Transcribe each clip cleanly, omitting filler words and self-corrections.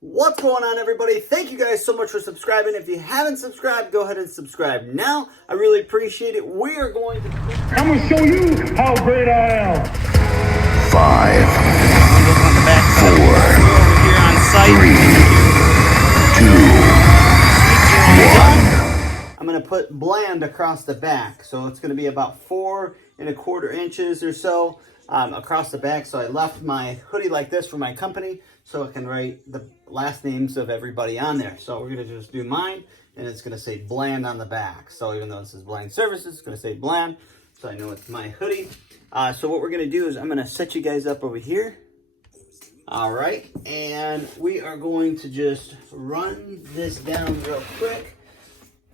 What's going on, everybody? Thank you guys so much for subscribing. If you haven't subscribed, go ahead and subscribe now. I really appreciate it. We are going to... I'm going to show you how great I am. 5, Look on the back side. 4, Over here on site. 3, 2, 1. I'm going to put bland across the back. So it's going to be about 4 1/4 inches or so across the back. So I left my hoodie like this for my company so I can write the last names of everybody on there. So we're going to just do mine, and it's going to say bland on the back. So even though this is bland services, it's going to say bland. So I know it's my hoodie. So what we're going to do is I'm going to set you guys up over here. All right. And we are going to just run this down real quick.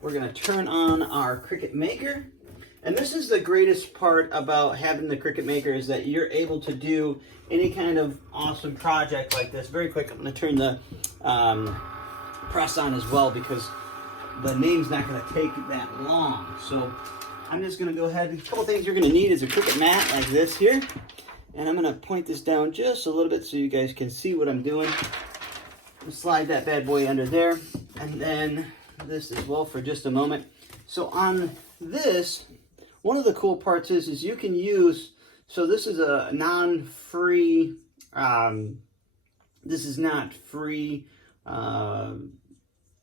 We're going to turn on our Cricut Maker. And this is the greatest part about having the Cricut Maker is that you're able to do any kind of awesome project like this. Very quick, I'm going to turn the press on as well because the name's not going to take that long. So I'm just going to go ahead. A couple things you're going to need is a Cricut mat like this here. And I'm going to point this down just a little bit so you guys can see what I'm doing. Slide that bad boy under there. And then this as well for just a moment. So on this, one of the cool parts is you can use, so this is a non-free, this is not free on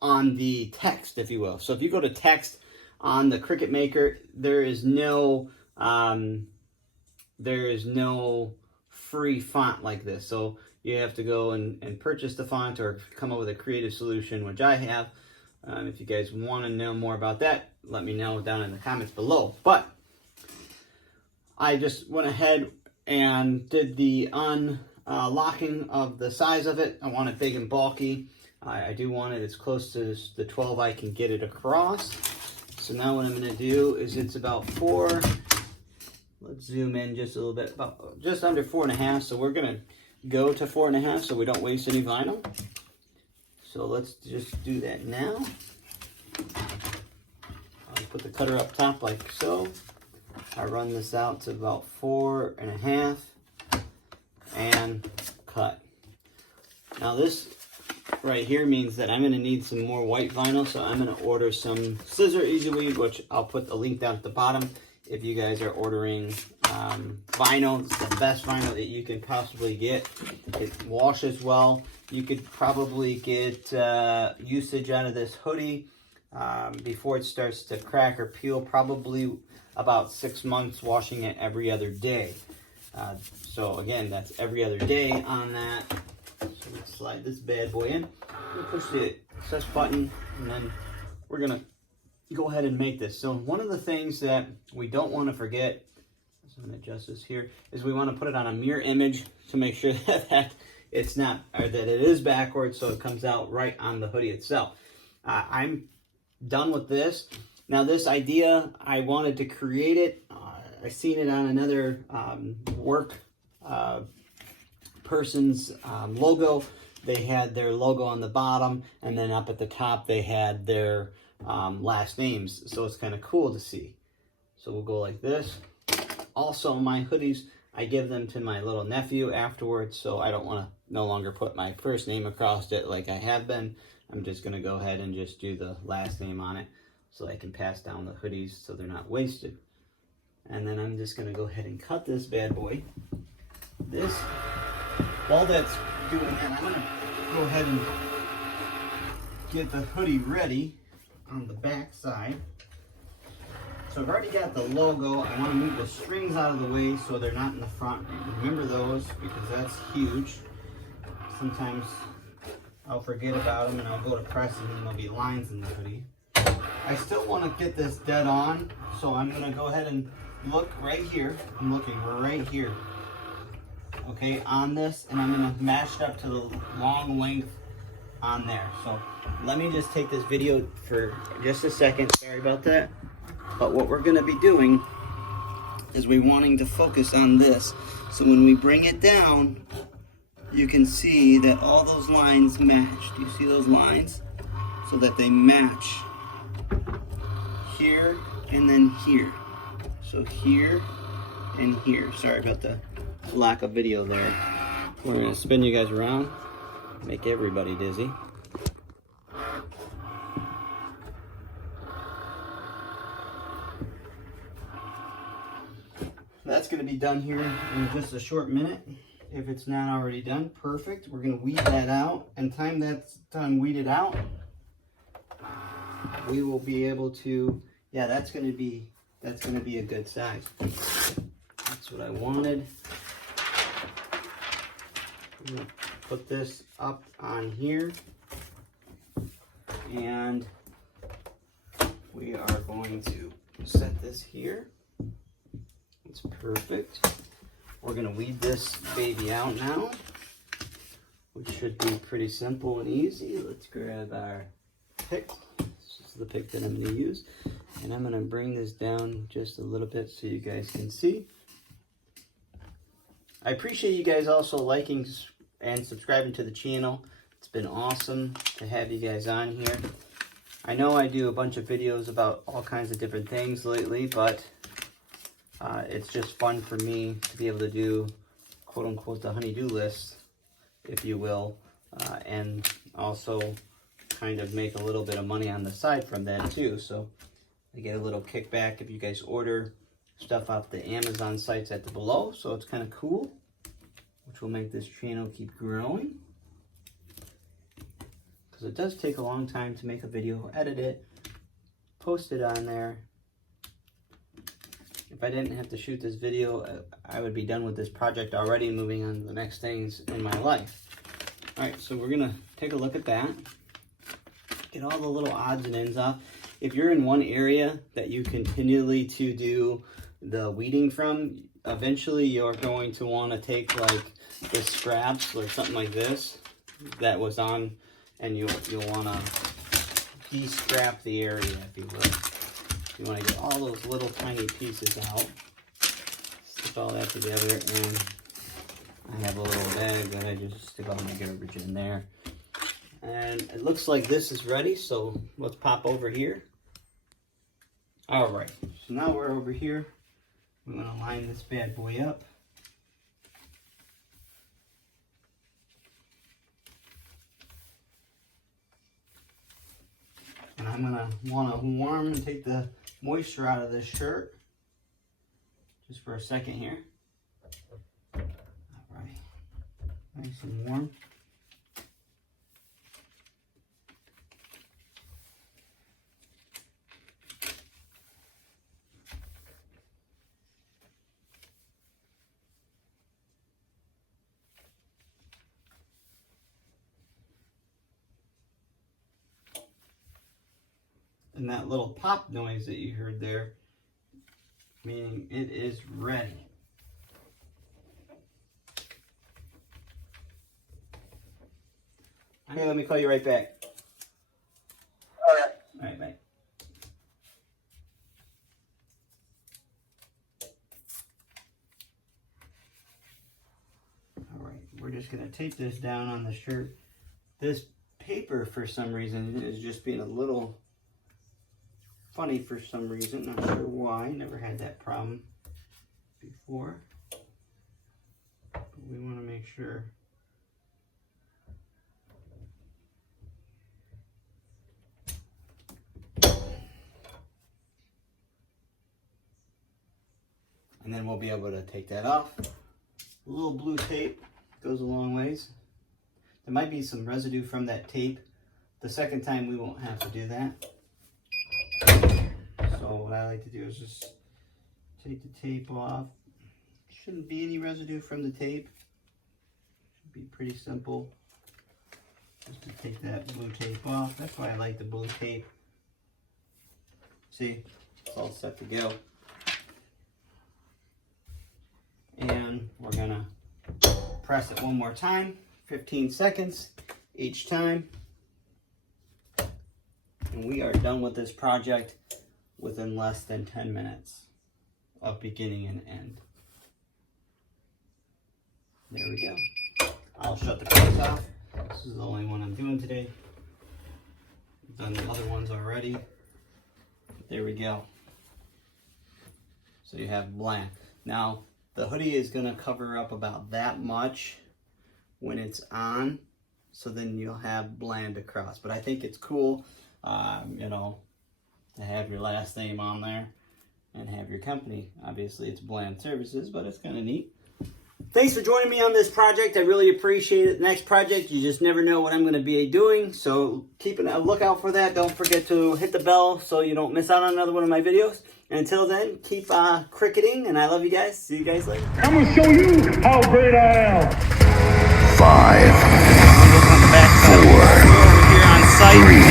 the text, if you will. So if you go to text on the Cricut Maker, there is no free font like this. So you have to go and purchase the font or come up with a creative solution, which I have. If you guys want to know more about that, let me know down in the comments below. But I just went ahead and did the unlocking of the size of it. I want it big and bulky. I do want it as close to the 12 I can get it across. So now what I'm going to do is it's about 4. Let's zoom in just a little bit, about just under 4.5. So we're going to go to 4.5 so we don't waste any vinyl. So let's just do that now. I'll put the cutter up top like so. I run this out to about 4.5 and cut. Now this right here means that I'm going to need some more white vinyl, so I'm going to order some Siser Easy Weed, which I'll put the link down at the bottom. If you guys are ordering vinyl, it's the best vinyl that you can possibly get. It washes well. You could probably get usage out of this hoodie before it starts to crack or peel, probably about 6 months, washing it every other day. So again, that's every other day on that. So let's slide this bad boy in. We'll push the access button, and then we're gonna go ahead and make this. So one of the things that we don't want to forget, so I'm gonna adjust this here, is we want to put it on a mirror image to make sure that it's not, or that it is backwards, so it comes out right on the hoodie itself. I'm done with this. Now this idea, I wanted to create it. I seen it on another work person's logo. They had their logo on the bottom, and then up at the top they had their last names. So it's kind of cool to see. So we'll go like this. Also, my hoodies, I give them to my little nephew afterwards, so I don't want to no longer put my first name across it like I have been. I'm just going to go ahead and just do the last name on it so I can pass down the hoodies so they're not wasted. And then I'm just going to go ahead and cut this bad boy. This, while that's doing that, I'm going to go ahead and get the hoodie ready on the back side. So I've already got the logo. I want to move the strings out of the way so they're not in the front. Remember those because that's huge. Sometimes I'll forget about them and I'll go to press and then there'll be lines in the hoodie. I still want to get this dead on, so I'm going to go ahead and look right here. I'm looking right here, okay, on this, and I'm going to match it up to the long length on there. So let me just take this video for just a second. Sorry about that. But what we're going to be doing is we're wanting to focus on this. So when we bring it down, you can see that all those lines match. Do you see those lines? So that they match here and then here. So here and here. Sorry about the lack of video there. We're going to spin you guys around. Make everybody dizzy. That's going to be done here in just a short minute. If it's not already done, perfect. We're going to weed that out, and time that's done weeded out, we will be able to, yeah, that's going to be a good size. That's what I wanted. I'm going to put this up on here, and we are going to set this here. It's perfect. We're going to weed this baby out now, which should be pretty simple and easy. Let's grab our pick. This is the pick that I'm going to use. And I'm going to bring this down just a little bit so you guys can see. I appreciate you guys also liking and subscribing to the channel. It's been awesome to have you guys on here. I know I do a bunch of videos about all kinds of different things lately, but it's just fun for me to be able to do, quote unquote, the honey-do list, if you will, and also kind of make a little bit of money on the side from that too. So I get a little kickback if you guys order stuff off the Amazon sites at the below. So it's kind of cool, which will make this channel keep growing. Because it does take a long time to make a video, edit it, post it on there. If I didn't have to shoot this video, I would be done with this project already, moving on to the next things in my life. Alright, so we're going to take a look at that. Get all the little odds and ends off. If you're in one area that you continually to do the weeding from, eventually you're going to want to take like the scraps or something like this that was on, and you'll want to de-scrap the area, if you will. You want to get all those little tiny pieces out. Stick all that together, and I have a little bag that I just stick all my garbage in there. And it looks like this is ready, so let's pop over here. Alright, so now we're over here. I'm going to line this bad boy up. And I'm going to want to warm and take the moisture out of this shirt just for a second here. Alright, nice and warm. And that little pop noise that you heard there, meaning it is ready. Okay, let me call you right back. Alright. Alright, bye. Alright, we're just going to tape this down on the shirt. This paper, for some reason, is just being a little funny for some reason. Not sure why. Never had that problem before. But we want to make sure. And then we'll be able to take that off. A little blue tape goes a long ways. There might be some residue from that tape. The second time we won't have to do that. So what I like to do is just take the tape off. Shouldn't be any residue from the tape. Should be pretty simple. Just to take that blue tape off. That's why I like the blue tape. See, it's all set to go. And we're gonna press it one more time, 15 seconds each time. And we are done with this project within less than 10 minutes of beginning and end. There we go. I'll shut the press off. This is the only one I'm doing today. I've done the other ones already. There we go. So you have black. Now, the hoodie is going to cover up about that much when it's on. so then you'll have bland across. But I think it's cool, you know, to have your last name on there and have your company. Obviously it's Bland Services, but it's kind of neat. Thanks for joining me on this project. I really appreciate it. Next project, you just never know what I'm going to be doing, so keep a lookout for that. Don't forget to hit the bell so you don't miss out on another one of my videos. And until then, keep cricketing, and I love you guys. See you guys later. I'm gonna show you how great I am. 5, Over here on site. 3,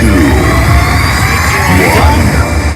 2,